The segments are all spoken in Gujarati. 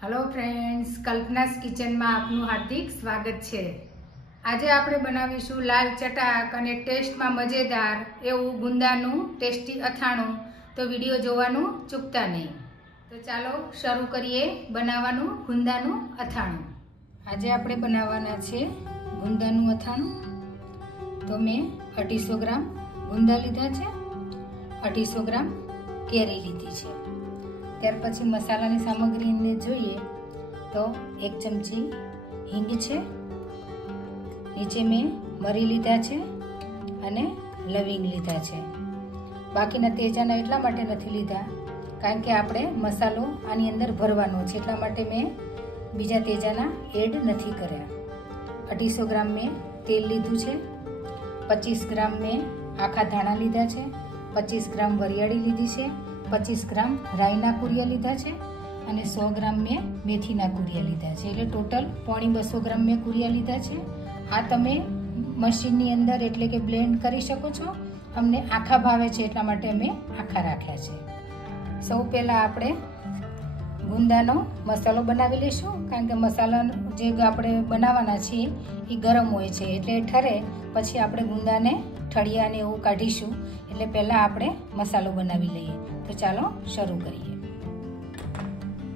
हेलो फ्रेंड्स, कल्पनास किचन में आपनु हार्दिक स्वागत है। आज આપણે બનાવીશું લાલ ચટાક અને ટેસ્ટમાં મજેદાર એવું ગુંદાનું ટેસ્ટી અથાણું। તો વિડિયો જોવાનું ચૂકતા નહીં। તો ચાલો શરૂ કરીએ બનાવવાનું ગુંદાનું અથાણું। આજે આપણે બનાવવાના છે ગુંદાનું અથાણું। તો મેં 250 ગ્રામ ગુંદા લીધા છે, 250 ગ્રામ કેરી લીધી છે। ત્યાર પછી મસાલાની સામગ્રીને જોઈએ તો 1 ચમચી હિંગ છે, નીચે મેં મરી લીધા છે અને લવિંગ લીધા છે। બાકીના તેજાના એટલા માટે નથી લીધા કારણ કે આપણે મસાલો આની અંદર ભરવાનો છે, એટલા માટે મેં બીજા તેજાના એડ નથી કર્યા। 250 ગ્રામ મેં તેલ લીધું છે, 25 ગ્રામ મેં આખા ધાણા લીધા છે, 25 ગ્રામ વરિયાળી લીધી છે, 25 ग्राम राईना कुरिया लीधा है और 100 ग्राम में मेथीना कुरिया लीधा है। એટલે टोटल 250 ग्राम में कुरिया लीधा है। आ तमे मशीन अंदर एटले के ब्लेंड करी शको छो। अमने आखा भावे छे એટલા માટે અમે આખા રાખ્યા છે। સૌ પહેલા આપણે ગુંદાનો મસાલો બનાવી લેશું કારણ કે મસાલા જે આપણે બનાવવાના છે એ ગરમ હોય છે, એટલે ઠરે પછી આપણે ગુંદાને ઠળિયાને એવું કાઢીશું। એટલે પહેલા આપણે મસાલો બનાવી લઈએ। तो चलो शुरू करिए।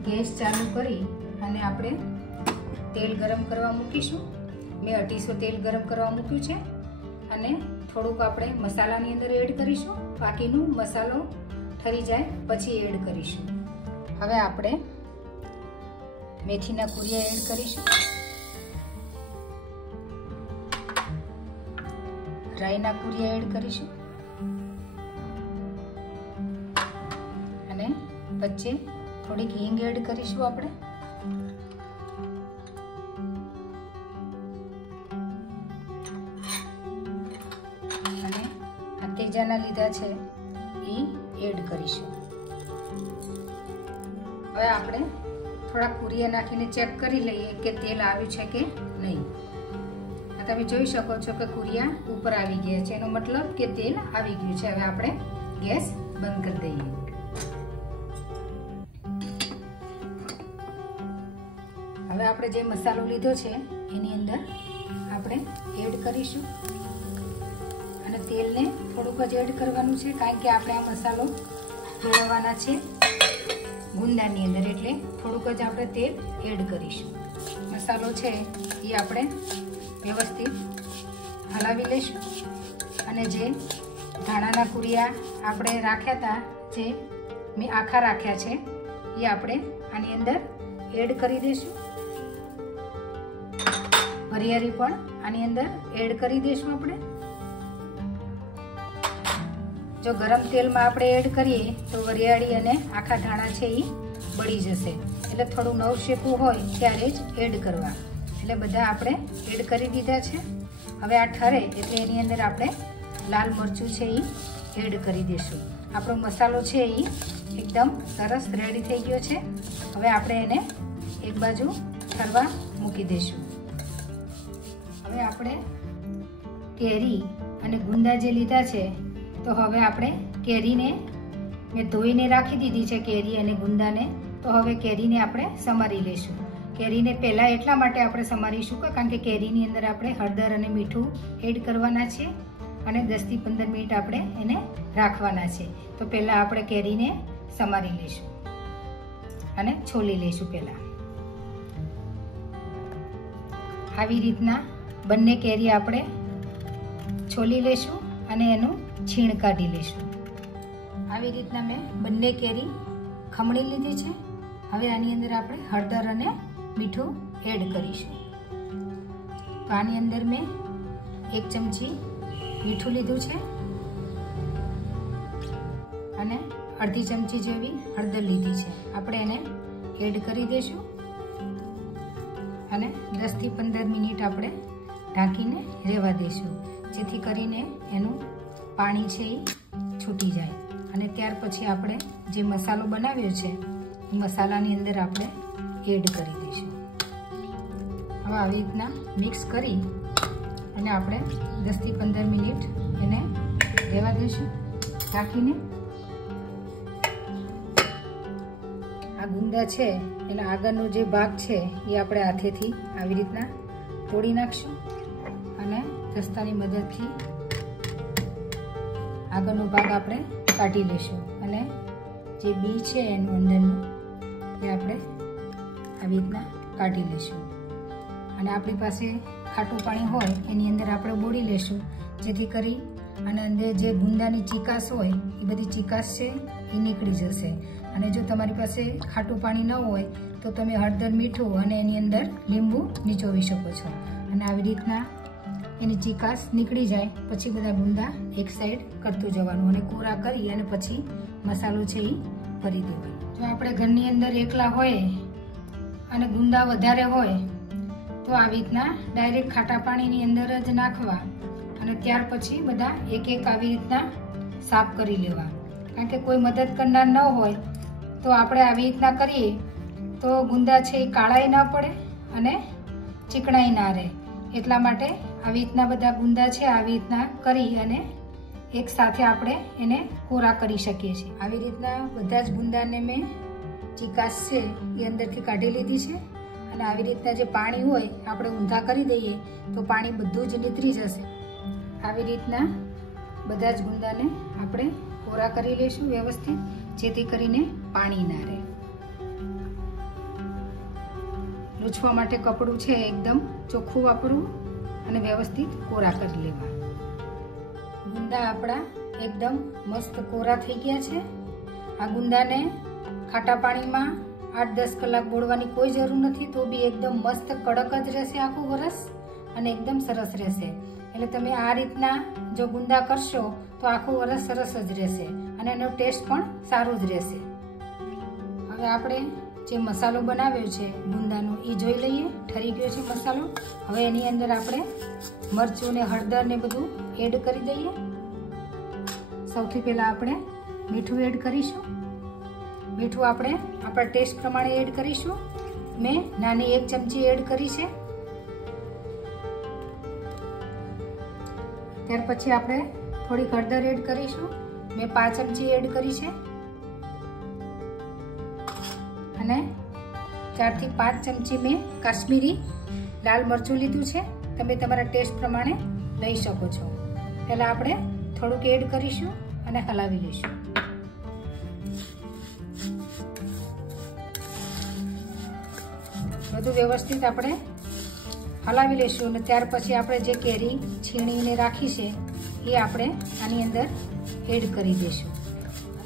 गैस चालू करी अने आपणे तेल गरम करवा मूकीशुं। मैं 250 तेल गरम करवा मूक्युं छे अने थोड़ुंक आपणे मसालानी अंदर एड करीशुं। बाकीनो मसालो ठरी जाय पछी एड करीशुं। हवे आपणे मेथीना कुरिया एड करीशुं, राईना कुरिया एड करीशुं वच्चे थोड़ी हींग एड करीशुं आपणे। अने आ तेजाना लीधा छे ई एड करीशुं। हवे आपणे थोड़ा कुरिया नाखीने चेक करी लईए के तेल आव्युं छे के नहीं। आ तमे जोई शको छो के कुरिया ऊपर आवी गया छे, एनो मतलब के तेल आवी गयुं छे। हवे आपणे गैस बंद करी दईए। હવે આપણે જે મસાલો લીધો છે એની અંદર આપણે એડ કરીશું અને તેલને થોડુંક જ એડ કરવાનું છે કારણ કે આપણે આ મસાલો ભેળવવાના છે ગુંદાની અંદર, એટલે થોડુંક જ આપણે તેલ એડ કરીશું। મસાલો છે એ આપણે વ્યવસ્થિત હલાવી લઈશું અને જે ધાણાના કુરિયા આપણે રાખ્યા હતા, જે મેં આખા રાખ્યા છે એ આપણે આની અંદર એડ કરી દઈશું। वरियाળી पण आनी अंदर एड करी देशुं आपणे। जो गरम तेल में आपणे एड करीए तो वरियाળી अने आखा धाणा छे ई बळी जशे, એટલે થોડું નવ શેકવું હોય ત્યારે જ એડ કરવા। એટલે બધા આપણે એડ કરી દીધા છે। હવે આ ઠરે એટલે એની અંદર આપણે લાલ મરચું છે એ એડ કરી દેશું। આપણો મસાલો છે એ એકદમ સરસ રેડી થઈ ગયો છે। હવે આપણે એને એક બાજુ ઠરવા મૂકી દેશું। હવે આપણે કેરી અને ગુંદા જે લીધા છે તો હવે આપણે કેરીને મેં ધોઈને રાખી દીધી છે, કેરી અને ગુંદાને। તો હવે કેરીને આપણે સમારી લેશું। કેરીને પહેલા એટલા માટે આપણે સમારીશું કારણ કે કેરીની અંદર આપણે હળદર અને મીઠું એડ કરવાના છે અને 10 થી 15 મિનિટ આપણે એને રાખવાના છે। તો પહેલા આપણે કેરીને સમારી લેશું અને છોલી લેશું। પહેલા આવી રીતના બંને કેરી આપણે છોલી લેશું અને એનું છીણ કાઢી લેશું। આવી રીતના મેં બંને કેરી ખમણી લીધી છે। હવે આની અંદર આપણે હળદર અને મીઠું એડ કરીશું। તો આની અંદર મેં 1 ચમચી મીઠું લીધું છે અને અડધી ચમચી જેવી હળદર લીધી છે। આપણે એને એડ કરી દઈશું અને 10 થી 15 મિનિટ આપણે ઢાંકીને રહેવા દેશું, જેથી કરીને એનું પાણી છે એ છૂટી જાય અને ત્યાર પછી આપણે જે મસાલો બનાવ્યો છે એ મસાલાની અંદર આપણે એડ કરી દઈશું। હવે આવી રીતના મિક્સ કરી અને આપણે 10 થી 15 મિનિટ એને રહેવા દેશું ઢાંકીને। આ ગુંદા ગુંદા છે એના આગળનો જે ભાગ છે એ આપણે હાથેથી આવી રીતના તોડી નાખશું અને દસ્તાની મદદથી આગળનો ભાગ આપણે કાઢી લઈશું અને જે બી છે એનું અંદરનું એ આપણે આવી રીતના કાઢી લઈશું અને આપણી પાસે ખાટું પાણી હોય એની અંદર આપણે બોળી લઈશું, જેથી કરી અને અંદર જે ગુંદાની ચીકાશ હોય એ બધી ચીકાશ છે એ નીકળી જશે. અને જો તમારી પાસે ખાટું પાણી ન હોય તો તમે હળદર, મીઠું અને એની અંદર લીંબુ નીચોવી શકો છો અને આવી રીતના એની ચીકાશ નીકળી જાય પછી બધા ગુંદા એક સાઈડ કરતું જવાનું અને કોરા કરી અને પછી મસાલો છે એ ભરી દેવાનો. જો આપણે ઘરની અંદર એકલા હોય અને ગુંદા વધારે હોય તો આવી રીતના ડાયરેક્ટ ખાટા પાણીની અંદર જ નાખવા અને ત્યાર પછી બધા એક એક આવી રીતના સાફ કરી લેવા. કારણ કે કોઈ મદદ કરનાર ન હોય તો આપણે આવી રીતના કરીએ તો ગુંદા છે એ કાળાઈ ના પડે અને ચીકણાઈ ના રહે. એટલા માટે આવી રીતના બધા ગુંદા છે આવી રીતના કરી અને એક સાથે આપણે એને કોરા કરી શકીએ છીએ. આવી રીતના બધા જ ગુંદાને મેં ચીકાશ છે એ અંદરથી કાઢી લીધી છે અને આવી રીતના જે પાણી હોય આપણે ઊંધા કરી દઈએ તો પાણી બધું જ નીતરી જશે. આવી રીતના બધા જ ગુંદાને આપણે કોરા કરી લઈશું વ્યવસ્થિત, જેથી કરીને પાણી ના રહે. લૂછવા માટે કપડું છે એકદમ ચોખ્ખું વાપરવું અને વ્યવસ્થિત કોરા કરી લેવા. ગુંદા આપણા એકદમ મસ્ત કોરા થઈ ગયા છે. આ ગુંદાને ખાટા પાણીમાં 8-10 કલાક બોળવાની કોઈ જરૂર નથી, તો બી એકદમ મસ્ત કડક જ રહેશે આખું વરસ અને એકદમ સરસ રહેશે. એટલે તમે આ રીતના જો ગુંદા કરશો તો આખું વરસ સરસ જ રહેશે અને એનો ટેસ્ટ પણ સારો જ રહેશે. હવે આપણે જે મસાલો બનાવ્યો છે ગુંદાનો એ જોઈ લઈએ. ઠરી ગયો છે મસાલો. હવે એની અંદર આપણે મરચું ને હળદર ને બધું એડ કરી દઈએ. સૌથી પહેલા આપણે મીઠું એડ કરીશું. મીઠું આપણે આપણા ટેસ્ટ પ્રમાણે એડ કરીશું. મેં નાની 1 ચમચી એડ કરી છે. ત્યાર પછી આપણે થોડીક હળદર એડ કરીશું. મેં 5 ચમચી એડ કરી છે અને 4 થી 5 ચમચી મેં કાશ્મીરી લાલ મરચું લીધું છે. તમે તમારા ટેસ્ટ પ્રમાણે લઈ શકો છો. પહેલા આપણે થોડુંક એડ કરીશું અને હલાવી લઈશું. બધું વ્યવસ્થિત આપણે હલાવી લઈશું અને ત્યાર પછી આપણે જે કેરી છીણીને રાખી છે એ આપણે આની અંદર એડ કરી દઈશું.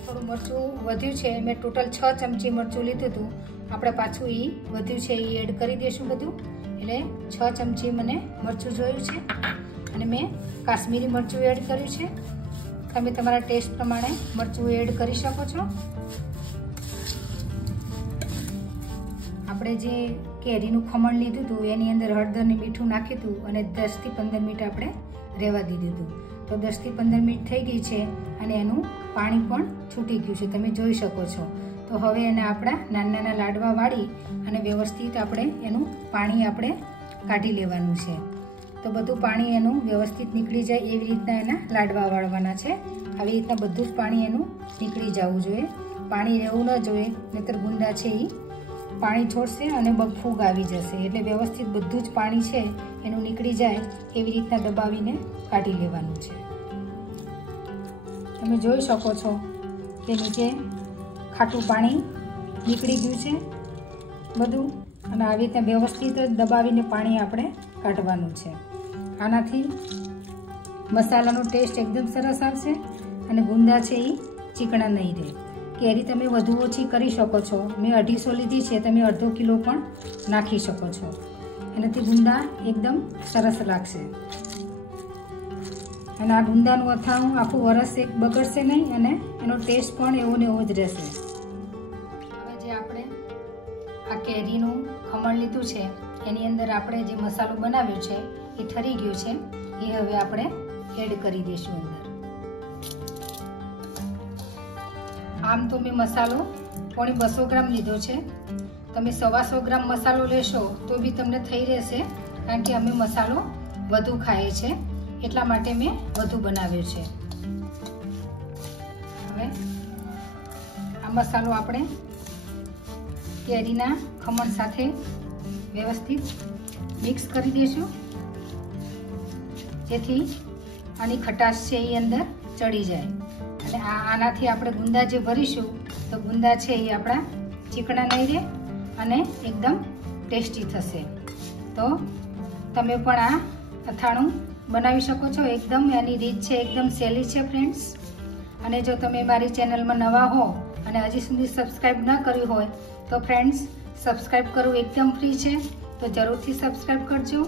થોડું મરચું વધ્યું છે, મેં ટોટલ 6 ચમચી મરચું લીધું હતું. આપણે પાછું એ વધ્યું છે એ એડ કરી દઈશું બધું. એટલે 6 ચમચી મને મરચું જોયું છે અને મેં કાશ્મીરી મરચું એડ કર્યું છે. તમે તમારા ટેસ્ટ પ્રમાણે મરચું એડ કરી શકો છો. આપણે જે કેરીનું ખમણ લીધું હતું એની અંદર હળદર ને મીઠું નાખ્યું હતું અને 10 થી 15 મિનિટ આપણે રહેવા દીધું હતું. તો 10 થી 15 મિનિટ થઈ ગઈ છે અને એનું પાણી પણ છૂટી ગયું છે, તમે જોઈ શકો છો. તો હવે એને આપણા નાના લાડવા વાળી અને વ્યવસ્થિત આપણે એનું પાણી આપણે કાઢી લેવાનું છે. તો બધું પાણી એનું વ્યવસ્થિત નીકળી જાય એવી રીતના એના લાડવા વાળવાના છે. આવી રીતના બધું જ પાણી એનું નીકળી જવું જોઈએ. પાણી રહેવું ન જોઈએ, નહીતર ગુંદા છે એ પાણી છોડશે અને ફૂગ આવી જશે. એટલે વ્યવસ્થિત બધું જ પાણી છે એનું નીકળી જાય એવી રીતના દબાવીને કાઢી લેવાનું છે. તમે જોઈ શકો છો કે નીચે ખાટું પાણી નીકળી ગયું છે બધું અને આવી રીતે વ્યવસ્થિત જ દબાવીને પાણી આપણે કાઢવાનું છે. આનાથી મસાલાનો ટેસ્ટ એકદમ સરસ આવશે અને ગુંદા છે એ ચીકણા નહીં રહે. કેરી તમે વધુ ઓછી કરી શકો છો. મેં 250 લીધી છે, તમે અડધો કિલો પણ નાખી શકો છો. એનાથી ગુંદા એકદમ સરસ લાગશે અને આ ગુંદાનું અથાણું આખું વરસ એક બગડશે નહીં અને એનો ટેસ્ટ પણ એવો ને એવો જ રહેશે. હવે જે આપણે આ કેરીનું ખમણ લીધું છે એની અંદર આપણે જે મસાલો બનાવ્યો છે એ ઠરી ગયો છે. એ હવે આપણે એડ કરી દઈશું અંદર. આમ તો મેં મસાલો 250 ગ્રામ લીધો છે. તમે 125 ગ્રામ મસાલો લેશો તો બી તમને થઈ રહેશે, કારણ કે અમે મસાલો વધુ ખાઈએ છીએ એટલા માટે મેં વધુ બનાવ્યો છે. હવે આ મસાલો આપણે કેરીના ખમણ સાથે વ્યવસ્થિત મિક્સ કરી દઈશું, જેથી આની ખટાશ છે એ અંદર ચડી જાય. અને આનાથી આપણે ગુંદા જે ભરીશું તો ગુંદા છે એ આપણા ચીકણા નહીં રહે અને એકદમ ટેસ્ટી થશે. તો તમે પણ આ અથાણું બનાવી શકો છો. એકદમ એની રીત છે એકદમ સહેલી છે ફ્રેન્ડ્સ. અને જો તમે મારી ચેનલમાં નવા હો અને હજી સુધી સબસ્ક્રાઈબ ન કર્યું હોય તો ફ્રેન્ડ્સ સબસ્ક્રાઈબ કરવું એકદમ ફ્રી છે, તો જરૂરથી સબસ્ક્રાઈબ કરજો,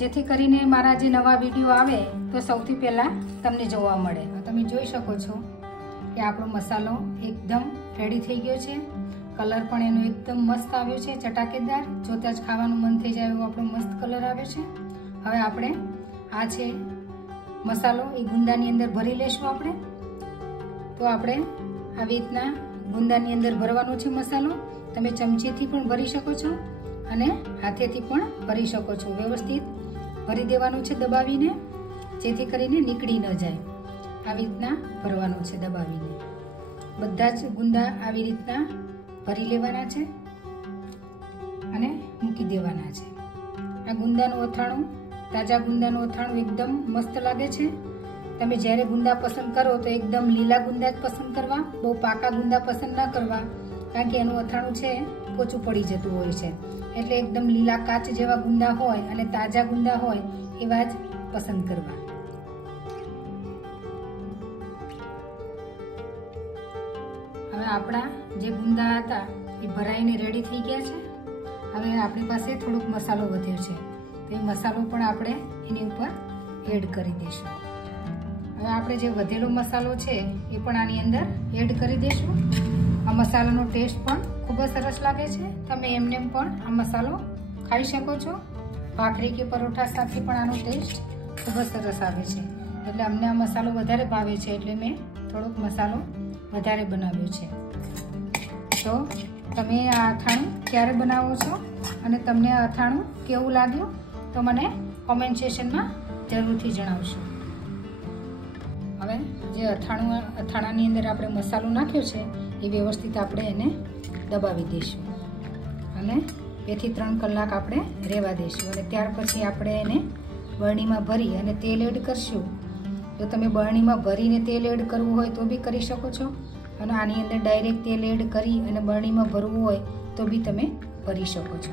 જેથી કરીને મારા જે નવા વિડીયો આવે તો સૌથી પહેલાં તમને જોવા મળે. તમે જોઈ શકો છો કે આપણો મસાલો એકદમ રેડી થઈ ગયો છે. કલર પણ એનો એકદમ મસ્ત આવ્યો છે, ચટાકેદાર, જોતાં જ ખાવાનું મન થઈ જાય એવો આપણો મસ્ત કલર આવ્યો છે. હવે આપણે આ છે મસાલો એ ગુંદાની અંદર ભરી લેશું આપણે. તો આપણે આવી રીતના ગુંદાની અંદર ભરવાનો છે મસાલો. તમે ચમચીથી પણ ભરી શકો છો અને હાથેથી પણ ભરી શકો છો. વ્યવસ્થિત ભરી દેવાનું છે દબાવીને, જેથી કરીને નીકળી ન જાય. આવી રીતના ભરવાનું છે દબાવીને. બધા જ ગુંદા આવી રીતના ભરી લેવાના છે અને મૂકી દેવાના છે. આ ગુંદાનું અથાણું, તાજા ગુંદાનું અથાણું એકદમ મસ્ત લાગે છે. તમે જ્યારે ગુંદા પસંદ કરો તો એકદમ લીલા ગુંદા જ પસંદ કરવા, બહુ પાકા ગુંદા પસંદ ન કરવા, કારણ કે એનું અથાણું છે પોચું પડી જતું હોય છે. એટલે એકદમ લીલા કાચ જેવા ગુંદા હોય અને તાજા ગુંદા હોય એવા જ પસંદ કરવા. હવે આપણા જે ગુંદા હતા એ ભરાઈને રેડી થઈ ગયા છે. હવે આપણી પાસે થોડોક મસાલો વધ્યો છે, તો એ મસાલો પણ આપણે એની ઉપર એડ કરી દઈશું. હવે આપણે જે વધેલો મસાલો છે એ પણ આની અંદર એડ કરી દઈશું. આ મસાલાનો ટેસ્ટ પણ ખૂબ જ સરસ લાગે છે. તમે એમને પણ આ મસાલો ખાઈ શકો છો. ભાખરી કે પરોઠા સાથે પણ આનો ટેસ્ટ ખૂબ જ સરસ આવે છે. એટલે અમને આ મસાલો વધારે ભાવે છે, એટલે મેં થોડોક મસાલો વધારે બનાવ્યો છે. તો તમે આ અથાણું ક્યારે બનાવો છો અને તમને આ અથાણું કેવું લાગ્યું તો મને કોમેન્ટ સેક્શનમાં જરૂરથી જણાવશો. હવે જે અથાણાની અંદર આપણે મસાલો નાખ્યો છે એ વ્યવસ્થિત આપણે એને દબાવી દઈશું અને 2 થી 3 કલાક આપણે રહેવા દઈશું. અને ત્યાર પછી આપણે એને બરણીમાં ભરી અને તેલ એડ કરશું. જો તમે બરણીમાં ભરીને તેલ એડ કરવું હોય તો બી કરી શકો છો, અને આની અંદર ડાયરેક્ટ તેલ એડ કરી અને બરણીમાં ભરવું હોય તો બી તમે ભરી શકો છો.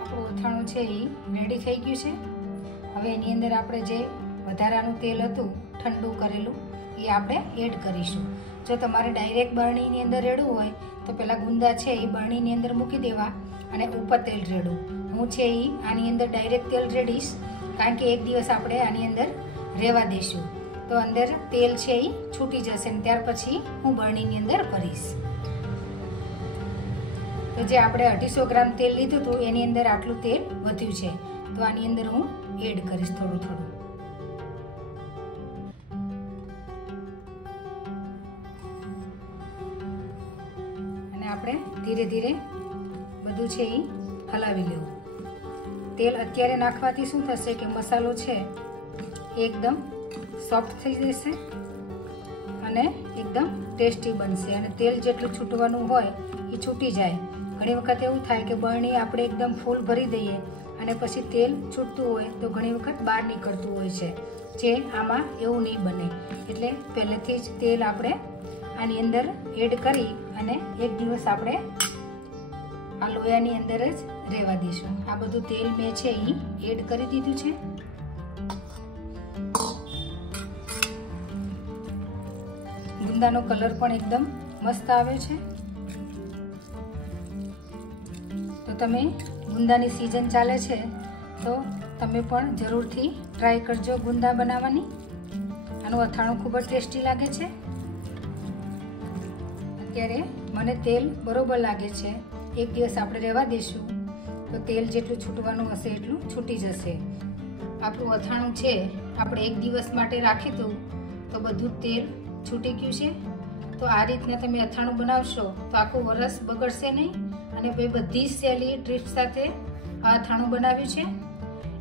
આપણું અથાણું છે એ રેડી થઈ ગયું છે. હવે એની અંદર આપણે જે વધારાનું તેલ હતું ઠંડુ કરેલું એ આપણે એડ કરીશું. જો તમારે ડાયરેક્ટ બરણીની અંદર રેડવું હોય તો પહેલાં ગુંદા છે એ બરણીની અંદર મૂકી દેવા અને ઉપર તેલ રેડવું. હું છે એ આની અંદર ડાયરેક્ટ તેલ રેડીશ, કારણ કે એક દિવસ આપણે આની અંદર રહેવા દઈશું તો અંદર તેલ છે એ છૂટી જશે ને ત્યાર પછી હું બરણીની અંદર ભરીશ. તો જે આપણે 250 ગ્રામ તેલ લીધું હતું એની અંદર આટલું તેલ વધ્યું છે, તો આની અંદર હું એડ કરીશ થોડું થોડું. અને આપણે ધીરે ધીરે બધું છે એ હલાવી લેવું. તેલ અત્યારે નાખવાથી શું થશે કે મસાલો છે એકદમ સોફ્ટ થઈ જશે અને એકદમ ટેસ્ટી બનશે. અને તેલ જેટલું છૂટવાનું હોય એ છૂટી જાય. ઘણી વખત એવું થાય કે બરણી આપણે એકદમ ફૂલ ભરી દઈએ અને પછી તેલ છૂટતું હોય તો ઘણી વખત બહાર નીકળતું હોય છે, જે આમાં એવું નહીં બને. એટલે પહેલેથી જ તેલ આપણે આની અંદર એડ કરી અને એક દિવસ આપણે આ લોયાની અંદર જ રહેવા દઈશું. આ બધું તેલ મેં છે એ એડ કરી દીધું છે. ગુંદાનો કલર પણ એકદમ મસ્ત આવ્યો છે. તો તમે ગુંદાની સિઝન ચાલે છે તો તમે પણ જરૂરથી ટ્રાય કરજો ગુંદા બનાવવાની. આનું અથાણું ખૂબ જ ટેસ્ટી લાગે છે. અત્યારે મને તેલ બરોબર લાગે છે. એક દિવસ આપણે રહેવા દઈશું તો તેલ જેટલું છૂટવાનું હશે એટલું છૂટી જશે. આપણું અથાણું છે આપણે એક દિવસ માટે રાખી દઉં તો બધું તેલ છૂટી ગયું છે. તો આ રીતના તમે અથાણું બનાવશો તો આખું વરસ બગડશે નહીં. અને બધી જ સહેલી ટ્રીપ સાથે આ અથાણું બનાવ્યું છે,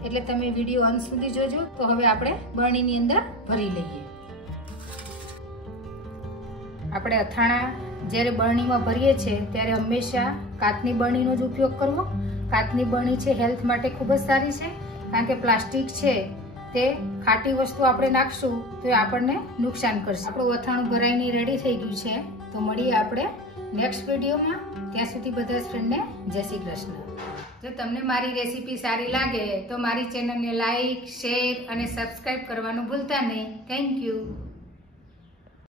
એટલે તમે વિડીયો અંત સુધી જોજો. તો હવે આપણે બરણીની અંદર ભરી લઈએ. આપણે અથાણા જ્યારે બરણીમાં ભરીએ છીએ ત્યારે હંમેશા કાચની બરણીનો જ ઉપયોગ કરવો. કાચની બરણી છે હેલ્થ માટે ખૂબ જ સારી છે, કારણ કે પ્લાસ્ટિક છે તે ખાટી વસ્તુ આપણે નાખશું તો એ આપણને નુકસાન કરશે. આપણું અથાણું ભરાઈને રેડી થઈ ગયું છે. તો મળીએ આપણે નેક્સ્ટ વિડીયોમાં. ત્યાં સુધી બધા જ ફ્રેન્ડને જય શ્રી કૃષ્ણ. જો તમને મારી રેસીપી સારી લાગે તો મારી ચેનલને લાઈક, શેર અને સબસ્ક્રાઈબ કરવાનું ભૂલતા નહીં. Thank you.